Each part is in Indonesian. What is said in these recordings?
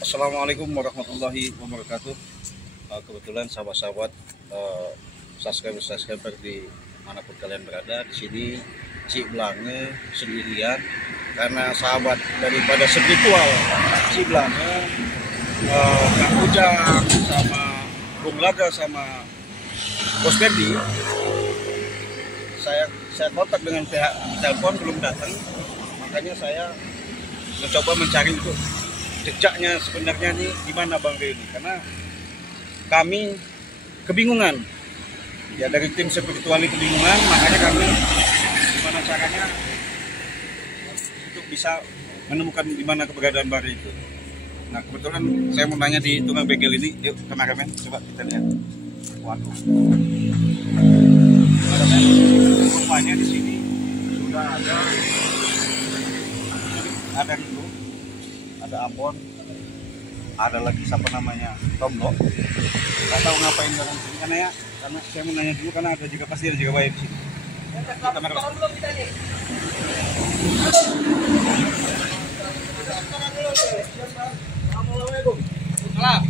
Assalamualaikum warahmatullahi wabarakatuh. Kebetulan sahabat-sahabat subscriber di manapun kalian berada, di sini Cik Blange sendirian karena sahabat daripada spiritual Cik Blange, Kak Ujang sama Bung Laga sama Bos Ferdi, saya kontak dengan pihak telepon belum datang, makanya saya mencoba mencari itu jejaknya sebenarnya nih gimana Bang Rey ini, karena kami kebingungan ya, dari tim spiritual kebingungan, makanya kami gimana caranya untuk bisa menemukan di mana keberadaan Bang Rey itu. Nah kebetulan saya mau nanya di tukang bengkel ini, yuk kameramen coba kita lihat. Waduh, rumahnya di sini sudah ada itu, ada Ambon, ada lagi siapa namanya Tomlo. Nggak tahu ngapain dalam sini karena saya mau nanya dulu, karena ada juga pasti ada juga bayar di sini. Belum kita nih. Assalamualaikum. Salam.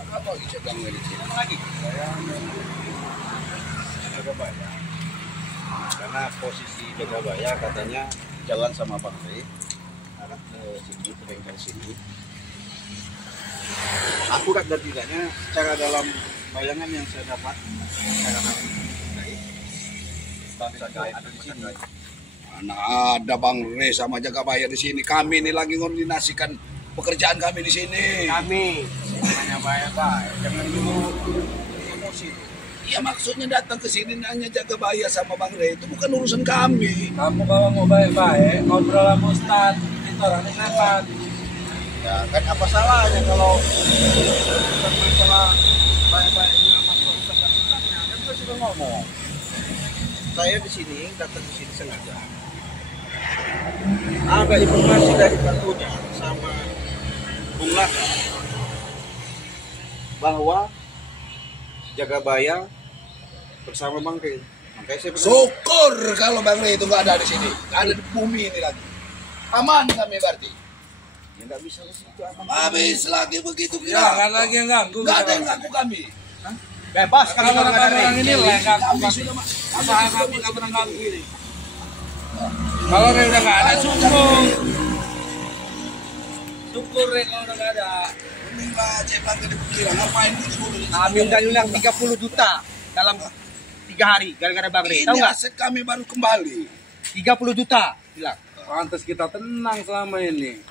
Apa lagi Bang di sini? Apa lagi? Saya Jagabaya. Karena posisi Jagabaya katanya jalan sama Bang Rey arah ke sini, ke bengkel sini. Akurat dan tidaknya secara dalam bayangan yang saya dapat secara ada di sini. Mana ada Bang Rey sama Jagabaya di sini. Kami ini lagi koordinasikan pekerjaan kami di sini. Kami hanya baik-baik, jangan dulu emosi. Iya, maksudnya datang ke sini nanya Jagabaya sama Bang Rey itu bukan urusan kami. Kamu kalau mau baik-baik, ngobrol sama Ustadz, itu orang enakan. Ya kan apa salahnya kalau bukan masalah baik-baiknya masalah ustaz-ustaznya, kan kita sudah ngomong. Saya di sini datang ke sini sengaja. Ada informasi dari Kak Ujang sama Bung Laga bahwa Jagabaya bersama Bang Rey. Makanya saya Syukur kalau Bang Rey itu nggak ada di sini, nggak ada di bumi ini lagi. Aman kami berarti. ya nggak bisa ke situ. Habis lagi begitu Ya, nggak lagi yang ganggu. Nggak ada yang ngaku kami. Bebas Kalau orang-orang ini lah yang ganggu. Kami sudah Usaha kami nggak pernah ganggu ini. Kalau Rey udah nggak ada, syukur. Syukur Rey kalau udah nggak ada. Mending lah Cik Blange dipikiran ngapain gitu dulu. Kami udah nyulang 30 juta dalam 3 hari gara-gara Bang Rey. Tahu Ini nggak? aset kami baru kembali. 30 juta bilang. Pantes kita tenang selama ini.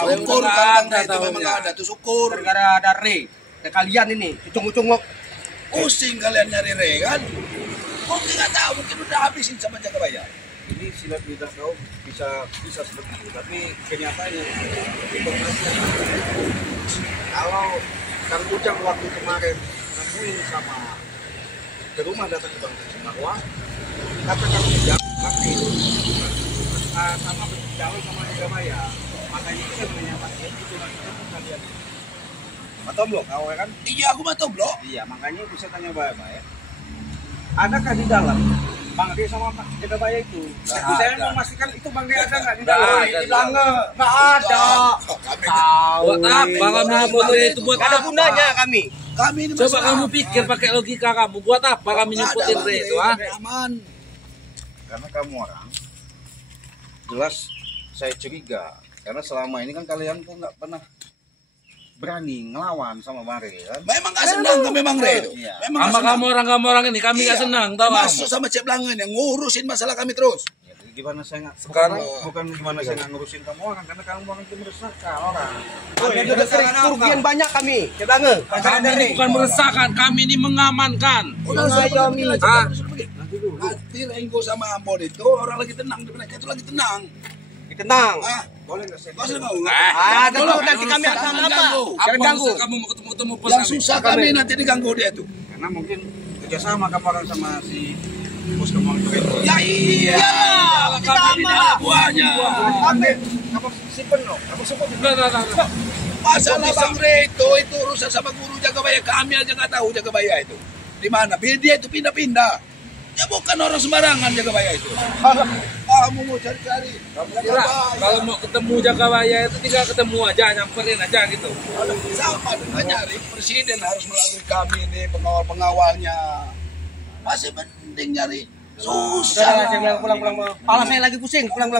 Syukur udah kalau Bang nggak Rey itu ada memang tahunya. ada tuh, syukur. Gara-gara ada Rey. Dan kalian ini ucung-ucung Pusing kalian nyari Rey kan? Mungkin nggak tahu, mungkin udah habisin sama Jagabaya. Ini silat lidah kau bisa seperti itu, tapi kenyataannya informasi kalau Kang Ujang waktu kemarin nemuin sama ke rumah datang ke Bang Rey bahwa kata Kang Ujang Bang Rey itu sama berjalan sama Jagabaya, makanya itu saya menanyakan itu kalian atau belum kau kan? Iya, aku mah tahu blok. Iya, makanya bisa tanya baik-baik. Adakah di dalam Bang Rey sama Pak Jagabaya itu? Saya mau memastikan itu Bang Rey ada nggak di dalam? Nggak ada. Di Blange nggak ada. Buat apa kami nyebut Rey itu? Buat Gak ada apa? gunanya kami. Kami ini Coba masalah kamu pikir pakai logika kamu. Buat apa kami Nggak ada nyebutin Bang Rey Rey, itu? Ah? aman. Karena kamu orang jelas saya curiga, karena selama ini kan kalian tuh nggak pernah berani ngelawan sama Bang Rey kan? Memang nggak senang kami Bang Rey itu. Iya. Memang nggak Sama senang. kamu orang ini kami nggak Iya. senang, tahu kamu? Masuk sama Cik Blange yang ngurusin masalah kami terus. Ya, gimana saya nggak Sekarang- bukan gimana saya nggak ngurusin kamu orang, karena kamu orang itu meresahkan orang. Kami ada kerugian banyak kami. Blange. Kami ini bukan meresahkan, kami ini mengamankan. Udah saya pergi lagi. Ah. Nanti Renggo sama Ambon itu orang lagi tenang, mereka itu lagi tenang. Tenang. Ah, Boleh nggak saya? nggak usah ngomong. Tenang, nanti kami akan Jangan apa? ganggu. Apa Jangan ganggu. maksud kamu mau ketemu bos Yang kami? susah kami nanti diganggu dia tuh. Karena mungkin kerjasama kamu orang sama si bos kamu itu kan? Ya iya. Kalau kami ini anak buahnya. Apa simpen loh? Apa simpen? Nah. Masalah Bang Rey itu urusan sama guru Jagabaya. Kami aja nggak tahu Jagabaya itu di mana. Dia itu pindah-pindah. Ya bukan orang sembarangan Jagabaya itu. kamu mau cari-cari. Kira kalau mau ketemu Jagabaya itu tinggal ketemu aja, nyamperin aja gitu. Sama dengan nyari presiden harus melalui kami nih pengawal-pengawalnya. Masih penting nyari. Udah, saya pulang. Kepala saya lagi pusing. Pulang.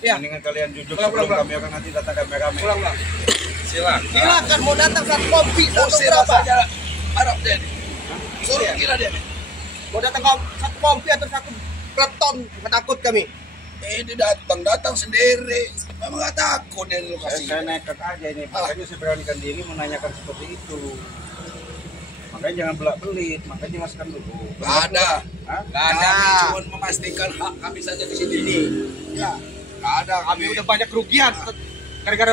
Ya. Mendingan kalian jujur Pulang. sebelum kami akan nanti datang rame-rame. Pulang. Silakan. Mau datang satu kompi atau Usir berapa? saja Arab dia nih. Suruh gila dia nih. Mau datang satu kompi atau satu peleton? Takut kami. Ini datang sendiri. Memang gak takut dia di lokasi. Saya nekat aja ini, makanya saya beranikan diri menanyakan seperti itu. Makanya jangan belak-belit, makanya jelaskan dulu. Gak ada. Hah? Gak ada. Kami cuma memastikan hak kami saja di sini. Ya. Gak ada. Kami udah banyak kerugian gara-gara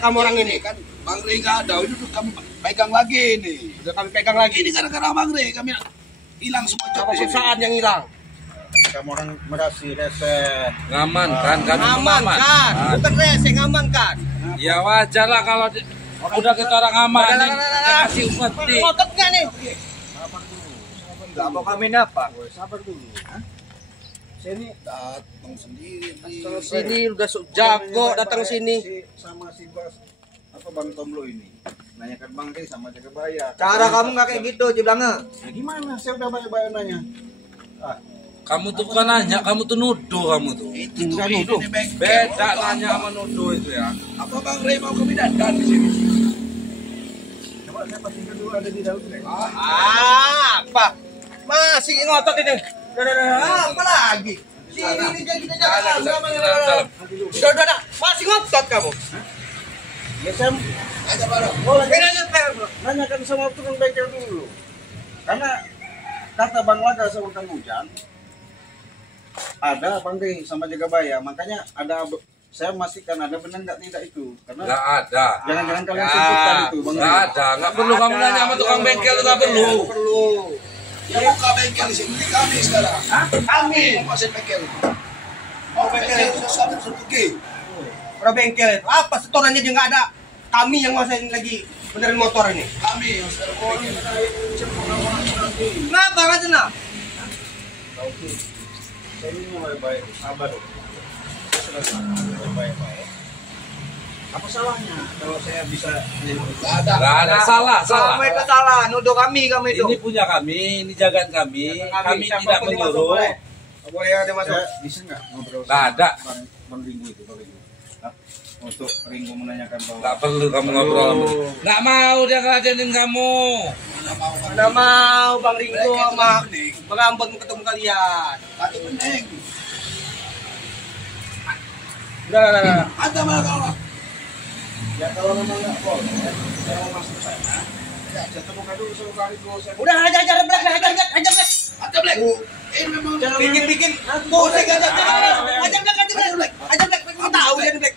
kamu orang ini. Kan Bang Rey gak ada. Ini udah kami pegang lagi nih. Udah kami pegang lagi. Ini gara-gara Bang Rey kami hilang semua job Apa di sini. perusahaan yang hilang? Kamu orang merasi, rese. Ngaman kan, kami Aman kan? Bukan rese, ngaman kan? Ya wajar lah kalau udah kita orang aman, kasih upeti. Ngotot nggak nih? Gak mau kami apa? Sabar dulu. Sini Datang sendiri. Sini udah jago datang sini. Sama si Bas apa Bang Tomlo ini. Nanyakan Bang Rey sama Jagabaya. Cara kamu nggak kayak gitu, Ciblanga. Ya gimana? Saya udah banyak-banyak nanya. Ah, Kamu tuh bukan nanya, kamu tuh nuduh kamu tuh. Itu tuh Enggak ini nuduh. nih, bengkel. Beda Untuk nanya apa? sama nuduh itu ya. Apa Bang Rey mau kami dandan di sini? coba saya pastikan dulu ada di dalam Rey. Apa? Masih ngotot ini. Apa lagi? Sini kita jaga sama. Udah. Masih ngotot kamu. Ya saya Aja bareng. oh, lagi nanyakan sama tukang bengkel dulu. Karena kata Bang Laga sama Kang Ujang ada Bang Rey sama Jagabaya, makanya ada saya memastikan ada benar nggak tidak itu karena Nggak ada. jangan-jangan kalian sebutkan itu Bang Nggak Rey. ada, nggak perlu kamu nanya sama tukang bengkel, nggak perlu. Ya buka bengkel di sini kami sekarang. Kami. Mau masih bengkel. Mau bengkel itu kami suruh pergi. Orang bengkel itu apa setorannya dia nggak ada. Kami yang nguasain lagi benerin motor ini. Kami yang sekarang bengkel. Kenapa nggak tenang? Oke. Saya ini baik-baik, sabar. Saya sudah baik-baik. Apa salahnya kalau saya bisa Gak ada. Nggak ada, salah. Kamu itu salah, nuduh kami itu. Ini punya kami, ini jagaan kami. Kami tidak menyuruh. Boleh ada masuk. saya bisa nggak ngobrol Nggak ada. Bang Ringo itu Bang Ringo? Hah? Untuk Ringo menanyakan bahwa Nggak perlu kamu ngobrol. Nggak mau dia ngeladenin kamu. Mana mau Bang Ringo sama Bang Ambon ketemu kalian. Satu bening. Udah. Ada mana kau? ya kalau memang nggak boleh saya mau masuk sana ya saya temukan dulu sama Bang Ringo saya Udah hajar Black. Ada Black. Ini memang Bikin. Boleh hajar Black. Kau tahu ya Black.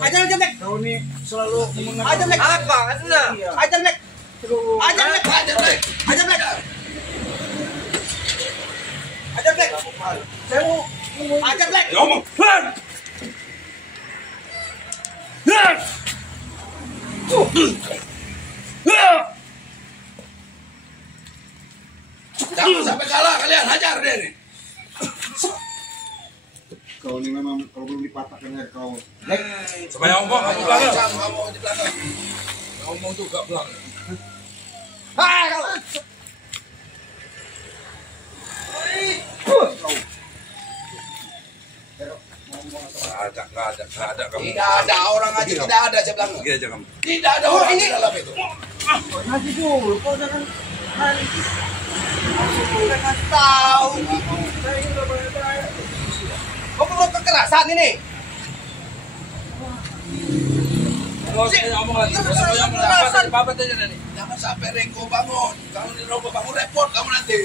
Hajar Black. kau ini selalu Hajar Black. Apa? Iya. Hajar Black. Hajar Black. ada Black. Hajar Black. Hajar Black. saya mau Hajar Black. Ngomong. Jangan sampai kalah kalian hajar dia nih. kau ini memang kalau belum dipatahkan ya kau Supaya ngomong kamu belakang. Macam kamu di belakang. Ngomong juga belakang. Hai kau. Nggak ada kamu. Tidak ada orang aja tidak ada saya bilang. Pergi aja kamu. Tidak ada orang di dalam itu. nanti dulu kau jangan Kasih tahu. Kau perlu kekerasan ini. Ngomong lagi. Bapak aja nih. Jangan sampai Rengko bangun. Kalau di Rengko bangun repot kamu nanti.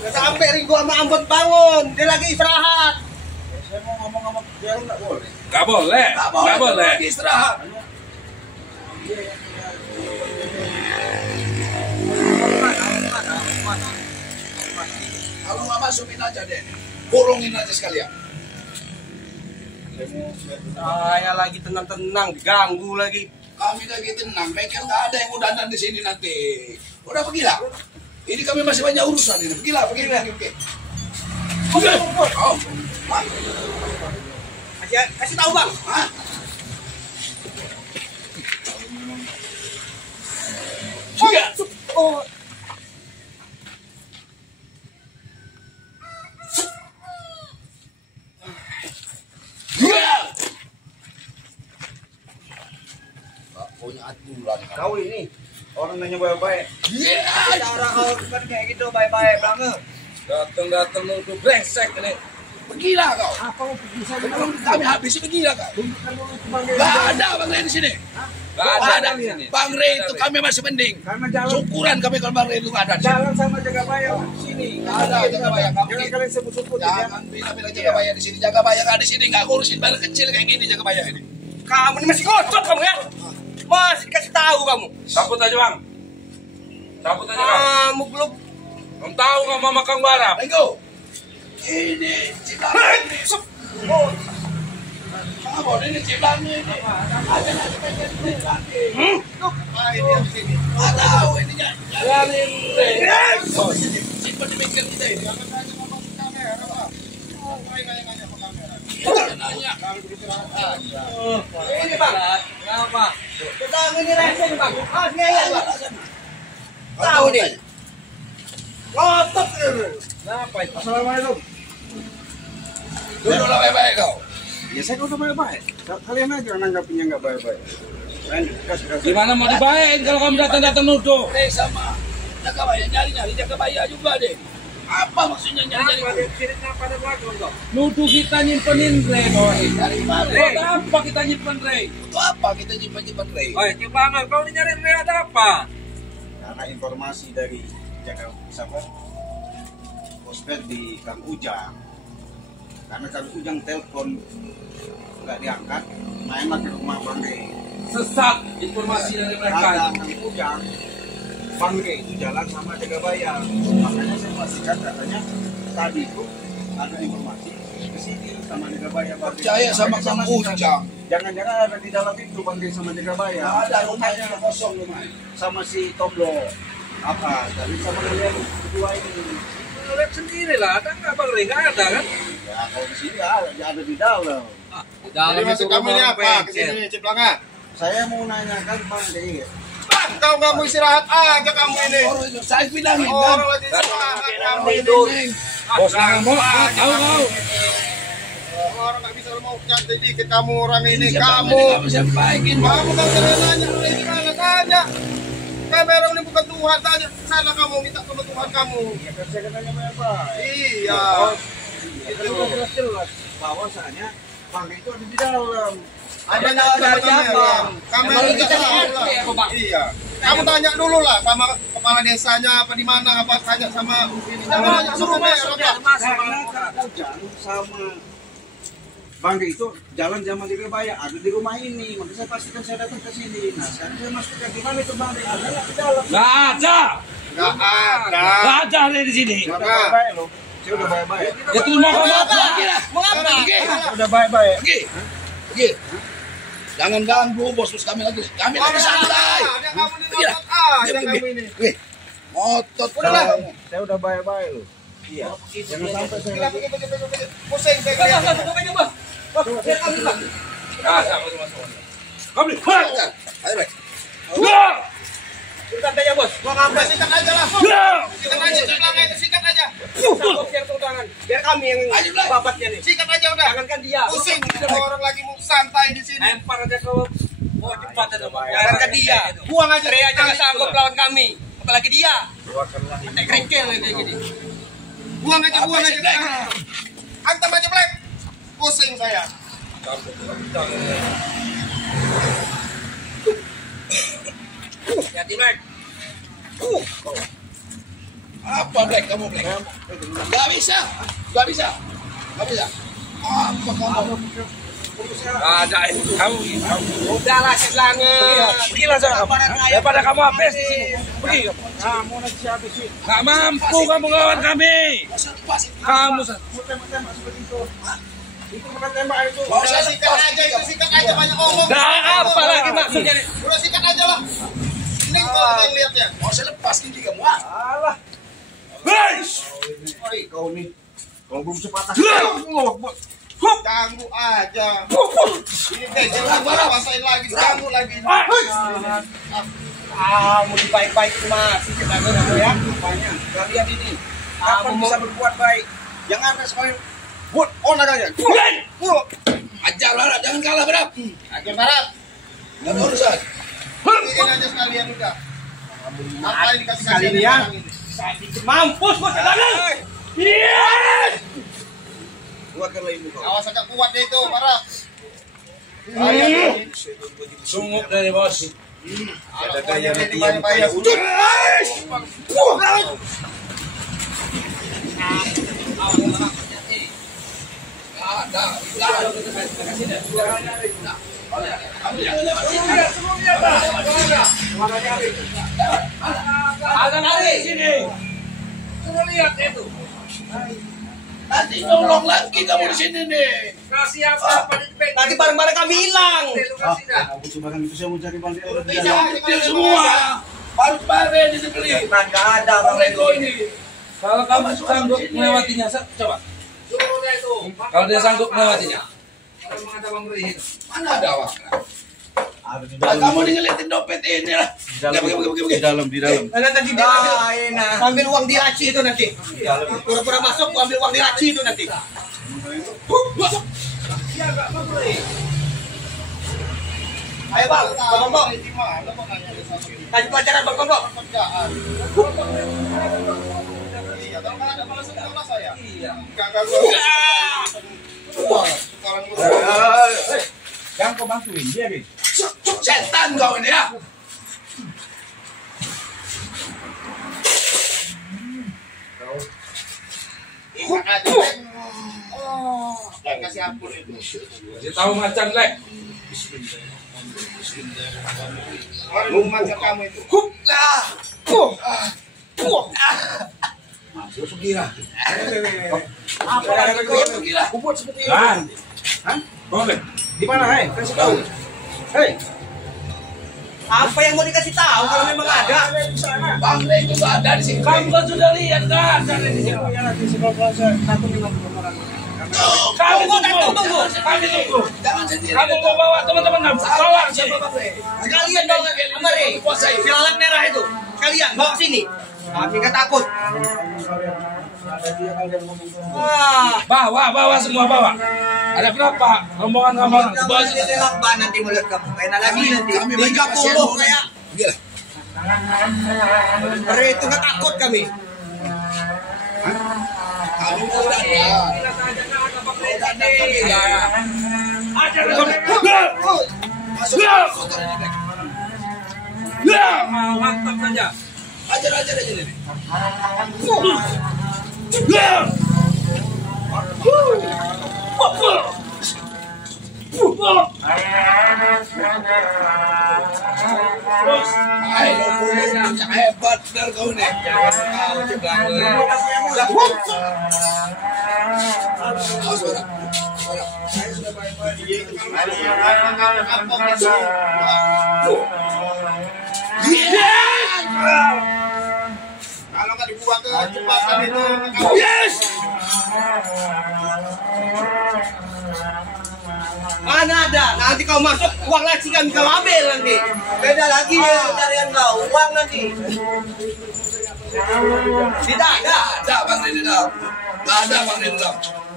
Udah sampai Ringo sama Ambon bangun. Dia lagi istirahat. saya mau ngomong sama dia nggak boleh Nggak boleh. Nggak boleh. Lagi istirahat. Kalau nggak masukin aja deh. Kurungin aja sekalian. Saya lagi tenang-tenang, diganggu lagi. Kami lagi tenang. Bengkel nggak ada yang mau dandan di sini nanti. Udah pergilah. Ini kami masih banyak urusan ini. Pergi. Oh. Kasih tahu bang. Oh. Punya aturan. Kau ini orang nanya baik-baik. Cara kau bukan kayak gitu baik-baik banget. Datang nuduh brengsek ini. Pergilah kau. Apa mau pergi saya? Kalau kami habisi pergilah kau. Gak ada Bang Rey di sini. Gak ada di sini. Bang Rey itu kami masih mending. Karena jalan Syukuran kami kalau Bang Rey itu nggak ada. di sini. jalan sama jaga bayar di sini. Nggak ada jaga bayar. Jangan kalian sebut-sebut ya. Jangan bilang jaga bayar di sini. Jaga bayar nggak di sini. Nggak ngurusin barang kecil kayak gini jaga bayar ini. Kamu ini masih kocok kamu ya? Masih kasih tahu kamu. Cabut aja bang. Cabut aja bang. Kamu belum. Kamu tahu nggak mama Kang Barap? Lego. Ini ciptaan ini. Kamu ini ciptaan ini. Ada ini sini. Ada ini ya. Biarin deh. Oh, simpan di mikir kita ini. Nanya. Ini bang. Kenapa? Kita ini racing bang. Ah sini aja bang. Tahu nih. Ngotot ini. Kenapa itu? Assalamualaikum. Duduklah baik-baik kau. Ya saya udah baik-baik. Kalian aja nanggapinnya nggak baik-baik. Kasih. Gimana mau dibayain kalau kamu datang nuduh? Sama jaga bayar nyari jaga bayar juga deh. Apa maksudnya nyari? Nuduh kita nyimpenin Rey. Dari mana? Buat apa kita nyimpen Rey? Untuk apa kita nyimpan Rey? Gimana? Kau ini nyari Rey ada apa? Karena informasi dari jaga siapa? Poster di Kang Ujang. Karena Kang Ujang telepon nggak diangkat, main ke rumah Bang Rey. Sesat informasi dari mereka. Ada Kang Ujang, Bang Rey itu jalan sama jaga bayar. Makanya saya pastikan katanya tadi itu ada informasi ke sini sama jaga bayar. Percaya sama Kang Ujang. Jangan-jangan ada di dalam itu Bang Rey sama jaga bayar. Ada rumahnya kosong rumah. Sama si Tomlo apa? Tadi sama kalian berdua ini. Lihat sendiri lah, ada nggak Bang Rey? Nggak ada kan? Ya kalau di sini ada di dalam. Dalam Maksud kamu ini apa? Kesini Ciplanga? Saya mau nanyakan Bang Rey. Bang, kau nggak mau istirahat aja kamu ini. Orang itu saya bilangin kan. Orang lagi istirahat kamu ini. Bos nggak mau, tahu kau. Orang nggak bisa mau nyantai dikit kamu orang ini. Kamu Kamu nggak bisa baikin. kamu nggak usah nanya. Ini gimana tanya? Kamera ini bukan Tuhan tanya. Sana kamu minta tolong Tuhan kamu. Ya kan saya katanya baik-baik. Iya. Itu udah jelas-jelas bahwasanya Bang Rey itu ada di dalam. Ada Ada dari kamera. siapa? Kamera Kalau kita kita tahu lihat, lah. ya, Bang. Iya. Kamu tanya dulu lah sama kepala desanya apa di mana apa tanya sama ini. Jangan tanya sama kamera Pak. Karena Kang Ujang sama Bang Rey itu jalan sama jaga bayar ada di rumah ini. Makanya saya pastikan saya datang ke sini. Nah sekarang saya masukkan di mana itu Bang Rey? Ada nggak di dalam? Nggak ada. Nggak ada. Nggak ada Rey di sini. Saya udah baik-baik loh. Saya udah baik-baik. Ya terus mau kamu apa? Mau apa? Saya udah baik-baik. Pergi. Jangan ganggu bos kami lagi. Kami lagi santai. Ada kamu ini Iya. ngotot aja kamu ini. Wih, ngotot Udahlah. kamu. Saya udah baik-baik loh. Iya. Jangan sampai saya Gila, lagi. pergi. Pusing saya Bang, lihat. bang, bang, bang. Bang, biar kami bang. Kami. Ayo, baik. Nggak. Sikat aja bos. Gua ngapa sikat aja lah. Nggak. Sikat aja Ciplanga itu sikat aja. Bos yang turun tangan. Biar kami yang Ayo, Bang. babatnya nih. Sikat aja udah. Jangankan dia. Pusing orang lagi mau santai di sini. Lempar aja ke oh cepat aja. Jangankan dia. Buang aja. Rey aja nggak sanggup lawan kami. Apalagi dia. Keluarkanlah Naik kerikil kayak gini. Buang aja. Apa sih, Black? Hantam aja Black. Pusing saya. Hati Black. Apa Black kamu Black? Gak bisa. Gak bisa. Gak bisa. Apa kamu? Nggak ada itu kamu. Udahlah Ciplanga. Pergilah sana. Daripada kamu habis di sini. Pergi. kamu nanti saya habisin. Nggak mampu kamu ngelawan kami. Masa lepas itu? Kamu Mau tembak-tembak seperti itu. Itu bukan tembak itu. Mau saya Sikat lepas aja itu sikat aja banyak ngomong. Nah, apa lagi maksudnya nih? Udah sikat aja lah. Ini kalau yang lihatnya. Mau saya lepas ini kamu ah? Alah. Hei! Oi, kau nih. Kalau belum sepatah. Ganggu aja. Ini diesel pasain lagi, ganggu lagi. Mau baik-baik masih kita ya. Rupanya, kalian ini kapan bisa berbuat baik? Yang ada sekali buat on adanya. Ajar Barat, jangan kalah Barat. Ajar Barat. Gak ada urusan. Bikin aja sekalian udah. Apa yang dikasih Sekalian. Mampus gua sekarang. Yes. Keluarkanlah ibu kau. Awas agak kuat deh itu, Barat. Sungguh dari bos. Ada gaya bayar. Ada lari sini. Sudah lihat itu. Nanti nolong lagi kamu di sini nih. Kasih apa? Tadi barang-barang kami hilang. Barang itu saya mau cari balik. Dia semua. Baru-baru ini dibeli. Nggak ada Bang Rego ini. Kalau kamu sanggup melewatinya, coba. Kalau dia sanggup melewatinya. Kalau ada Bang Rih itu. Mana ada awak? Ada di Nah, dalam. kamu ngeliatin dompet ini lah. Di dalam. Nanti dia ambil uang di laci itu nanti. Pura-pura masuk, gua ambil uang di laci itu nanti. Ayo bang, Bang. Kasih pelajaran Bang Bang. Iya, kalau nggak ada balas sama saya. Iya. Gagal. Jangan kau bantuin dia, Bi. Setan kau ini ya. Kasih ampun itu. Dia tahu macan lek. Orang macam kamu itu. Masuk kira. Apa lagi kau Gila. kubut seperti ini? Kan. Hah? Boleh. Di mana, hei? Kasih tahu. Hei, Apa yang mau dikasih tahu kalau memang ada? Bang Rego juga ada di sini. Kamu kan sudah lihat kan? Di sini. Kami tunggu. Kami tunggu. Jangan sendiri. Kamu mau bawa teman-teman bawa sini. Sekalian bawa kemari. Silalat merah itu. Sekalian bawa sini. Kami nggak takut. Bawa semua bawa. Ada berapa rombongan-rombongan? Bawa sini lakban nanti melihat kamu. Kena lagi nanti. Kami banyak 30 kayak. Gila. Hari itu nggak takut kami. Kami mau datang. Masuk. Mantap saja. Ajar aja ini. Ayo pulang hebat benar kau nih. Kau cepat. Awas Barat. Saya sudah baik-baik. Kalau nggak dibuang ke cepatan itu. Yes. Mana ada? Nanti kau masuk uang laci kami kau ambil nanti. Beda lagi carian kau uang nanti. Tidak ada. Ada Bang Rego. Ada Bang Rego.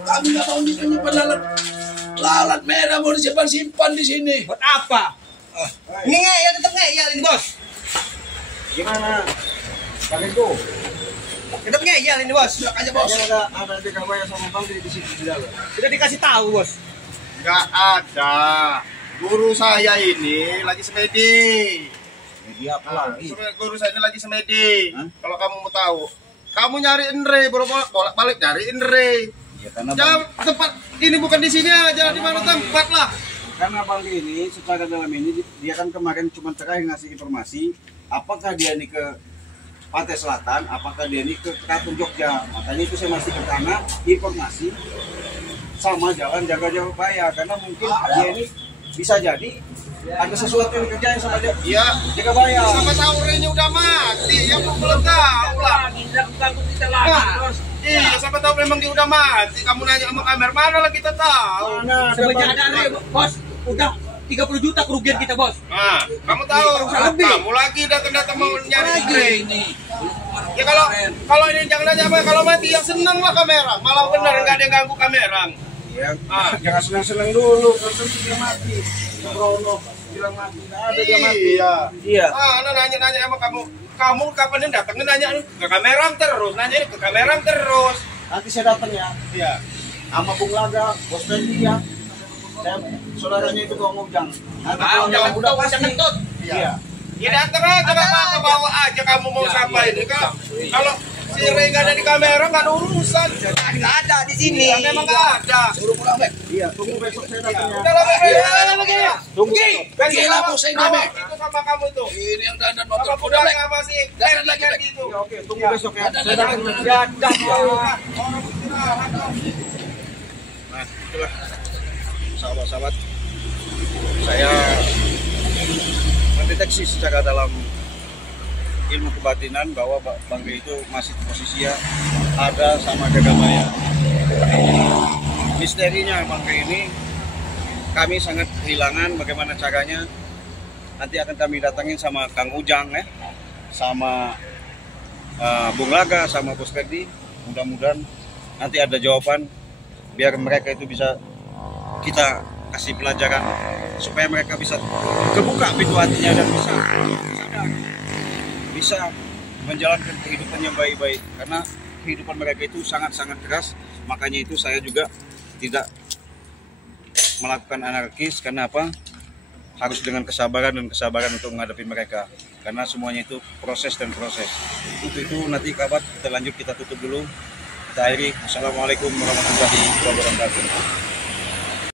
Kami nggak mau nyimpan lalat merah mau disimpan di sini. Buat apa? Ini ngeyel tetap ngeyel ini bos. gimana? Bang itu. Tetap ngeyel ini bos. Bilang aja bos. Ada di kamarnya sama Bang di situ di dalam. Sudah dikasih tahu bos. Nggak ada. Guru saya ini lagi semedi. Jadi apa lagi? Guru saya ini lagi semedi. Hah? Kalau kamu mau tahu, kamu nyari Indre, bolak-balik nyari Indre. Ya, karena Jangan tempat ini bukan di sini aja, di mana tempat lah. karena Bang ini secara dalam ini dia kan kemarin cuma terakhir ngasih informasi apakah dia ini ke Pantai Selatan, apakah dia ini ke Keraton Jogja. Makanya itu saya masih ke sana informasi sama jalan jaga jauh bahaya karena mungkin dia ini bisa jadi ada sesuatu yang dikerjain sama dia. Iya. Jaga bahaya. Sama tahu Renya udah mati, ya belum tahu lah. Takut kita lagi, bos. Iya, siapa tahu memang dia udah mati. Kamu nanya sama kamera, mana lah kita tahu. Semenjak ada Ray, bos, udah 30 juta kerugian kita, bos. Nah, kamu tahu. Lebih. Kamu lagi datang-datang mau nyari Ray. Ya kalau ini jangan nanya apa, kalau mati yang seneng lah kamera. Malah benar nggak ada yang ganggu kamera. Ya, jangan senang-senang dulu. Kalau dia mati, Bruno bilang mati, nggak ada dia mati. Iya. Nanya sama kamu kapan datang nanya ke kamera terus, nanya ke kamera terus. Nanti saya datang ya. Iya. Sama Bung Laga, Bos Fendi ya. Saya saudaranya itu Bang Ujang. Nanti kalau yang udah pasti. Iya. Ya datang aja, nggak apa-apa, bawa aja kamu mau siapa ini. Kalau si Ray nggak ada di kamera nggak ada urusan. Nggak ada di sini. Ya, memang nggak ada. Suruh pulang, Bek. Iya, tunggu besok saya datang ya. Udah lah, lagi ya. Tunggu. Kan Gila, bos, saya sama Bek. itu sama kamu tuh. Ini yang dandan motor Sama kuda, kuda Bek. sama si Dandan lagi, Bek. gitu. Ya, oke, tunggu besok ya. Saya datang. Ya, Nah, itulah sahabat-sahabat. Saya mendeteksi secara dalam ilmu kebatinan bahwa Bang Ray itu masih posisinya ada sama Jagamaya. Misterinya Bang Ray ini kami sangat kehilangan bagaimana caranya. Nanti akan kami datangin sama Kang Ujang ya, sama Bung Laga, sama Bos Fendi. Mudah-mudahan nanti ada jawaban biar mereka itu bisa kita kasih pelajaran supaya mereka bisa kebuka pintu hatinya dan bisa sadar, bisa menjalankan kehidupan yang baik-baik, karena kehidupan mereka itu sangat-sangat keras. Makanya itu saya juga tidak melakukan anarkis. Karena apa? Harus dengan kesabaran dan kesabaran untuk menghadapi mereka, karena semuanya itu proses dan proses. Untuk itu nanti kabar kita lanjut, kita tutup dulu, kita akhiri. Assalamualaikum warahmatullahi wabarakatuh.